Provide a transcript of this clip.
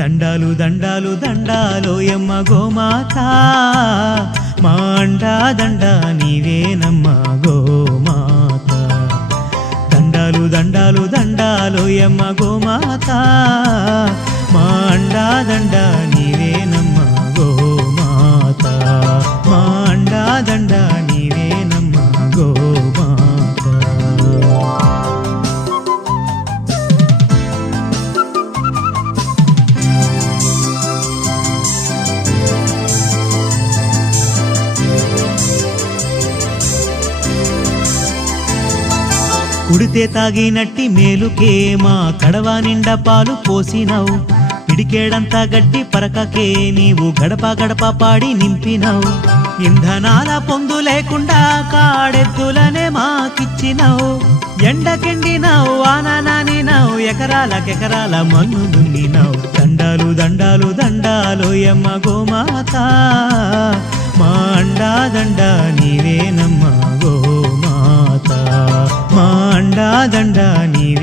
దండాలు దండాలు దండాలోయమ్మ గోమాత మా అండా దండ నీవేనమ్మ గోమాత దండాలు దండాలు దండాలోయమ్మ గోమాత మా అండా దండ నీవేనమ్మ గోమాత మా అండా దండ నీవేనమ్మ గోమాత కుడితే తాగినట్టి మేలుకే మా కడవ నిండా పాలు పోసినావు పిడికేడంతా గడ్డి పరకకే నీవు గడప గడప పాడి నింపినావు ఇంధనాల పొందు లేకుండా కాడెద్దులనే మాకిచ్చినావు ఎండకెండినావు ఆనానానినావు ఎకరాలకెకరాల మన్ను దున్నినావు దండాలు దండాలు దండాలోయమ్మ గోమాత మా అండా దండ నీవేనమ్మ గోమాత మా అండా దండ నీవే